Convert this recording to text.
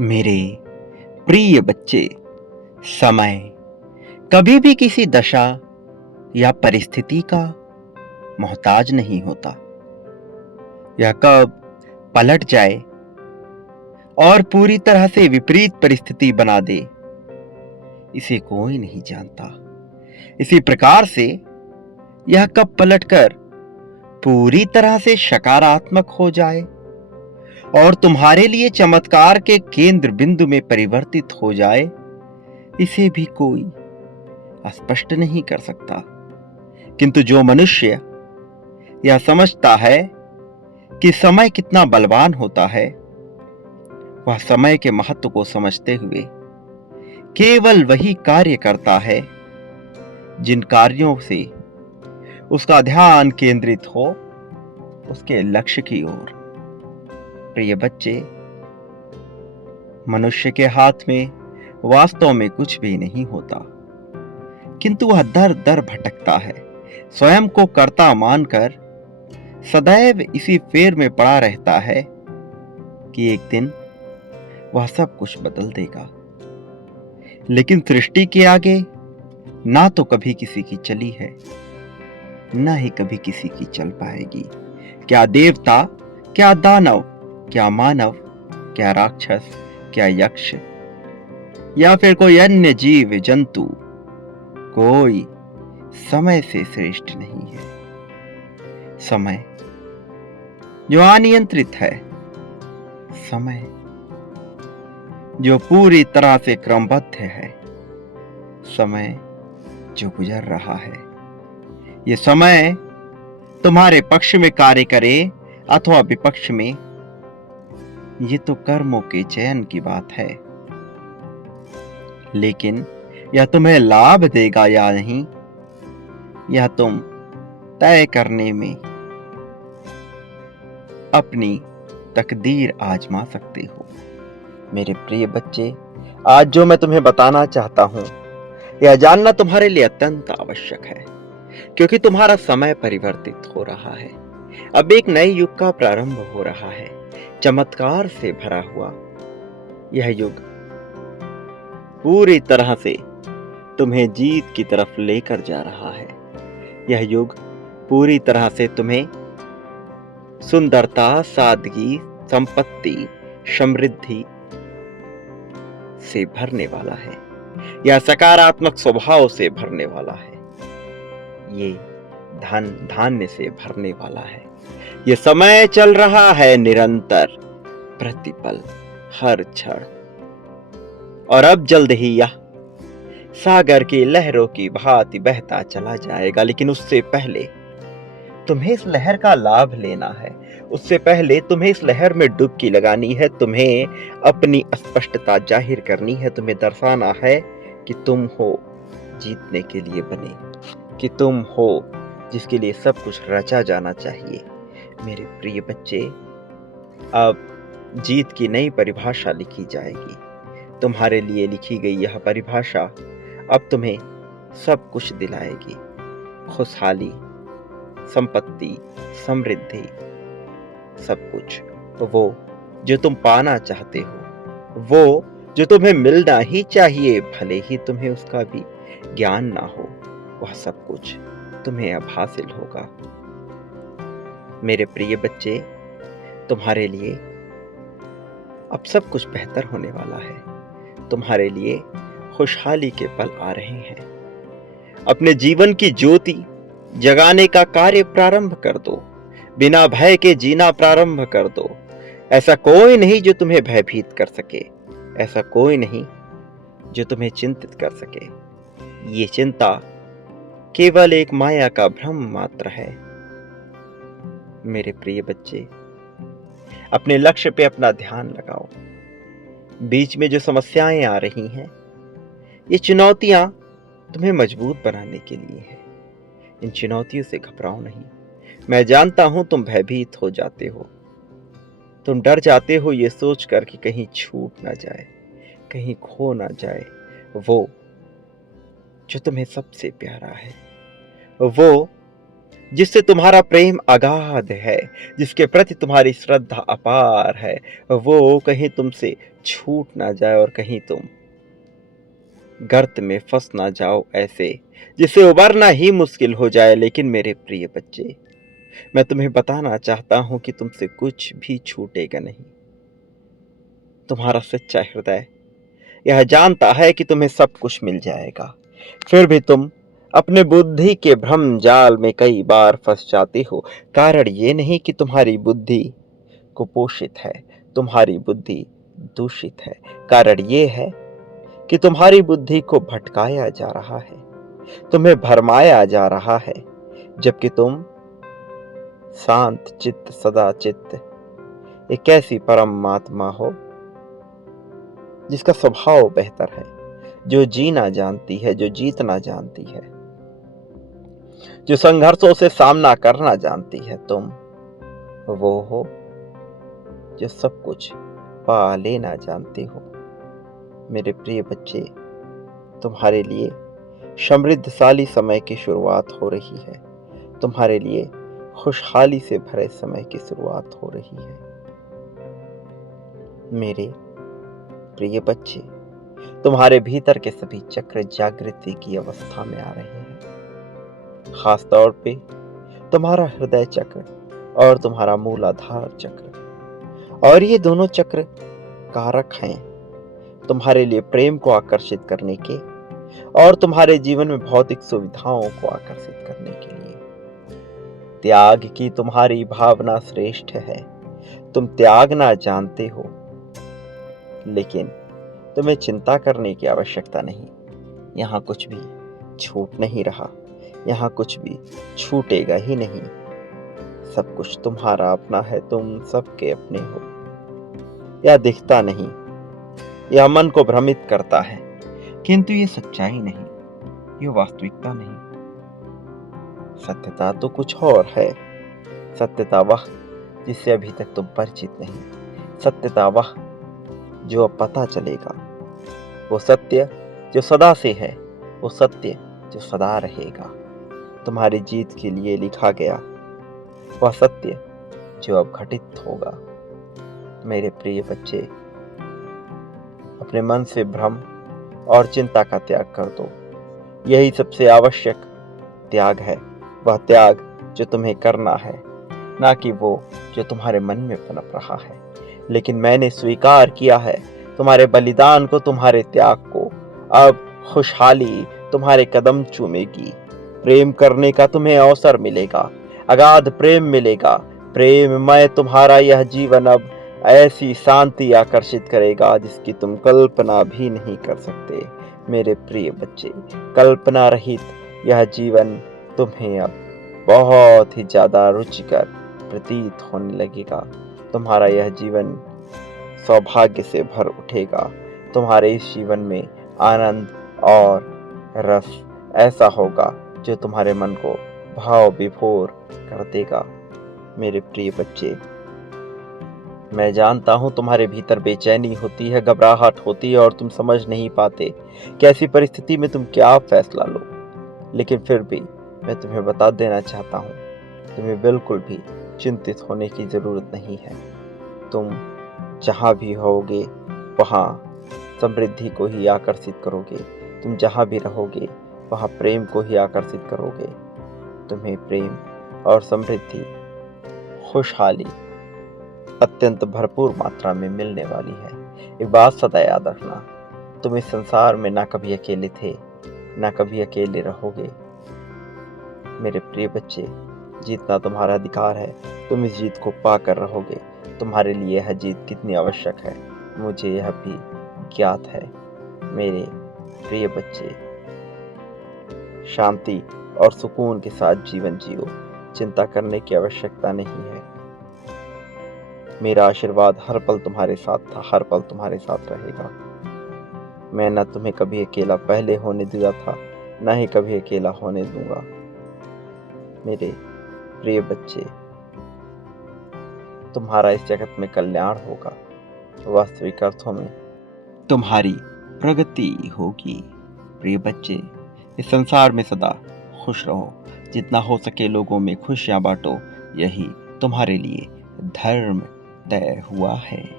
मेरे प्रिय बच्चे, समय कभी भी किसी दशा या परिस्थिति का मोहताज नहीं होता। यह कब पलट जाए और पूरी तरह से विपरीत परिस्थिति बना दे, इसे कोई नहीं जानता। इसी प्रकार से यह कब पलटकर पूरी तरह से सकारात्मक हो जाए और तुम्हारे लिए चमत्कार के केंद्र बिंदु में परिवर्तित हो जाए, इसे भी कोई स्पष्ट नहीं कर सकता। किंतु जो मनुष्य यह समझता है कि समय कितना बलवान होता है, वह समय के महत्व को समझते हुए केवल वही कार्य करता है जिन कार्यों से उसका ध्यान केंद्रित हो उसके लक्ष्य की ओर। प्रिय बच्चे, मनुष्य के हाथ में वास्तव में कुछ भी नहीं होता, किंतु वह दर दर भटकता है, स्वयं को कर्ता मानकर सदैव इसी फेर में पड़ा रहता है कि एक दिन वह सब कुछ बदल देगा। लेकिन सृष्टि के आगे ना तो कभी किसी की चली है, ना ही कभी किसी की चल पाएगी। क्या देवता, क्या दानव, क्या मानव, क्या राक्षस, क्या यक्ष या फिर कोई अन्य जीव जंतु, कोई समय से श्रेष्ठ नहीं है। समय जो अनियंत्रित है, समय जो पूरी तरह से क्रमबद्ध है, समय जो गुजर रहा है। ये समय तुम्हारे पक्ष में कार्य करे अथवा विपक्ष में, ये तो कर्मों के चयन की बात है। लेकिन यह तुम्हें लाभ देगा या नहीं, यह तुम तय करने में अपनी तकदीर आजमा सकते हो। मेरे प्रिय बच्चे, आज जो मैं तुम्हें बताना चाहता हूं, यह जानना तुम्हारे लिए अत्यंत आवश्यक है, क्योंकि तुम्हारा समय परिवर्तित हो रहा है। अब एक नए युग का प्रारंभ हो रहा है, चमत्कार से भरा हुआ। यह युग पूरी तरह से तुम्हें जीत की तरफ लेकर जा रहा है। यह युग पूरी तरह से तुम्हें सुंदरता, सादगी, संपत्ति, समृद्धि से भरने वाला है। यह सकारात्मक स्वभाव से भरने वाला है। ये धन धान्य से भरने वाला है। ये समय चल रहा है निरंतर, प्रतिपल, हर क्षण। और अब जल्द ही यह सागर की लहरों की भांति बहता चला जाएगा। लेकिन उससे पहले तुम्हें इस लहर का लाभ लेना है। उससे पहले तुम्हें इस लहर में डुबकी लगानी है। तुम्हें अपनी स्पष्टता जाहिर करनी है। तुम्हें दर्शाना है कि तुम हो जीतने के लिए बने, कि तुम हो जिसके लिए सब कुछ रचा जाना चाहिए। मेरे प्रिय बच्चे, अब जीत की नई परिभाषा लिखी जाएगी। तुम्हारे लिए लिखी गई यह परिभाषा अब तुम्हें सब कुछ दिलाएगी। खुशहाली, संपत्ति, समृद्धि, सब कुछ। वो जो तुम पाना चाहते हो, वो जो तुम्हें मिलना ही चाहिए, भले ही तुम्हें उसका भी ज्ञान ना हो, वह सब कुछ तुम्हें अब हासिल होगा। मेरे प्रिय बच्चे, तुम्हारे लिए अब सब कुछ बेहतर होने वाला है। तुम्हारे लिए खुशहाली के पल आ रहे हैं। अपने जीवन की ज्योति जगाने का कार्य प्रारंभ कर दो। बिना भय के जीना प्रारंभ कर दो। ऐसा कोई नहीं जो तुम्हें भयभीत कर सके, ऐसा कोई नहीं जो तुम्हें चिंतित कर सके। ये चिंता केवल एक माया का भ्रम मात्र है। मेरे प्रिय बच्चे, अपने लक्ष्य पे अपना ध्यान लगाओ। बीच में जो समस्याएं आ रही हैं, ये चुनौतियां तुम्हें मजबूत बनाने के लिए है। इन चुनौतियों से घबराओ नहीं। मैं जानता हूं तुम भयभीत हो जाते हो, तुम डर जाते हो ये सोचकर कि कहीं छूट ना जाए, कहीं खो ना जाए वो जो तुम्हें सबसे प्यारा है, वो जिससे तुम्हारा प्रेम अगाध है, जिसके प्रति तुम्हारी श्रद्धा अपार है, वो कहीं तुमसे छूट ना जाए और कहीं तुम गर्त में फंस ना जाओ ऐसे, जिससे उबरना ही मुश्किल हो जाए। लेकिन मेरे प्रिय बच्चे, मैं तुम्हें बताना चाहता हूं कि तुमसे कुछ भी छूटेगा नहीं। तुम्हारा सच्चा हृदय यह जानता है कि तुम्हें सब कुछ मिल जाएगा, फिर भी तुम अपने बुद्धि के भ्रम जाल में कई बार फंस जाते हो। कारण ये नहीं कि तुम्हारी बुद्धि कुपोषित है, तुम्हारी बुद्धि दूषित है। कारण ये है कि तुम्हारी बुद्धि को भटकाया जा रहा है, तुम्हें भरमाया जा रहा है, जबकि तुम शांत चित्त सदा चित्त एक ऐसी परमात्मा हो जिसका स्वभाव बेहतर है, जो जीना जानती है, जो जीतना जानती है, जो संघर्षों से सामना करना जानती है। तुम वो हो जो सब कुछ पा लेना जानते हो। मेरे प्रिय बच्चे, तुम्हारे लिए समृद्धशाली समय की शुरुआत हो रही है, तुम्हारे लिए खुशहाली से भरे समय की शुरुआत हो रही है। मेरे प्रिय बच्चे, तुम्हारे भीतर के सभी चक्र जागृति की अवस्था में आ रहे हैं। खास तौर पे तुम्हारा हृदय चक्र और तुम्हारा मूलाधार चक्र, और ये दोनों चक्र कारक हैं तुम्हारे लिए प्रेम को आकर्षित करने के और तुम्हारे जीवन में भौतिक सुविधाओं को आकर्षित करने के लिए। त्याग की तुम्हारी भावना श्रेष्ठ है, तुम त्यागना जानते हो, लेकिन तुम्हें चिंता करने की आवश्यकता नहीं। यहाँ कुछ भी छूट नहीं रहा, यहाँ कुछ भी छूटेगा ही नहीं। सब कुछ तुम्हारा अपना है, तुम सबके अपने हो। यह दिखता नहीं, यह मन को भ्रमित करता है, किंतु ये सच्चाई नहीं, ये वास्तविकता नहीं। सत्यता तो कुछ और है। सत्यता वह जिससे अभी तक तुम परिचित नहीं। सत्यता वह जो अब पता चलेगा। वो सत्य जो सदा से है, वो सत्य जो सदा रहेगा, तुम्हारी जीत के लिए लिखा गया वह सत्य जो अब घटित होगा। मेरे प्रिय बच्चे, अपने मन से भ्रम और चिंता का त्याग कर दो। यही सबसे आवश्यक त्याग है, वह त्याग जो तुम्हें करना है, ना कि वो जो तुम्हारे मन में पनप रहा है। लेकिन मैंने स्वीकार किया है तुम्हारे बलिदान को, तुम्हारे त्याग को। अब खुशहाली तुम्हारे कदम चूमेगी। प्रेम करने का तुम्हें अवसर मिलेगा, अगाध प्रेम मिलेगा। प्रेममय तुम्हारा यह जीवन अब ऐसी शांति आकर्षित करेगा जिसकी तुम कल्पना भी नहीं कर सकते। मेरे प्रिय बच्चे, कल्पना रहित यह जीवन तुम्हें अब बहुत ही ज्यादा रुचिकर प्रतीत होने लगेगा। तुम्हारा यह जीवन सौभाग्य से भर उठेगा। तुम्हारे इस जीवन में आनंद और रस ऐसा होगा जो तुम्हारे मन को भाव विभोर कर देगा। मेरे प्रिय बच्चे, मैं जानता हूं तुम्हारे भीतर बेचैनी होती है, घबराहट होती है और तुम समझ नहीं पाते कि ऐसी परिस्थिति में तुम क्या फैसला लो। लेकिन फिर भी मैं तुम्हें बता देना चाहता हूं, तुम्हें बिल्कुल भी चिंतित होने की जरूरत नहीं है। तुम जहां भी होगे वहां समृद्धि को ही आकर्षित करोगे। तुम जहां भी रहोगे वहां प्रेम को ही आकर्षित करोगे। तुम्हें प्रेम और समृद्धि, खुशहाली अत्यंत भरपूर मात्रा में मिलने वाली है। एक बात सदा याद रखना, तुम इस संसार में ना कभी अकेले थे, ना कभी अकेले रहोगे। मेरे प्रिय बच्चे, जीतना तुम्हारा अधिकार है, तुम इस जीत को पाकर रहोगे। तुम्हारे लिए यह जीत कितनी आवश्यक है, मुझे यह भी ज्ञात है। मेरे प्रिय बच्चे, शांति और सुकून के साथ जीवन जियो, चिंता करने की आवश्यकता नहीं है। मेरा आशीर्वाद हर पल तुम्हारे साथ था, हर पल तुम्हारे साथ रहेगा। मैं न तुम्हें कभी अकेला पहले होने दिया था, न ही कभी अकेला होने दूंगा। मेरे प्रिय बच्चे, तुम्हारा इस जगत में कल्याण होगा, वास्तविक अर्थों में तुम्हारी प्रगति होगी। प्रिय बच्चे, इस संसार में सदा खुश रहो। जितना हो सके लोगों में खुशियाँ बाँटो, यही तुम्हारे लिए धर्म तय हुआ है।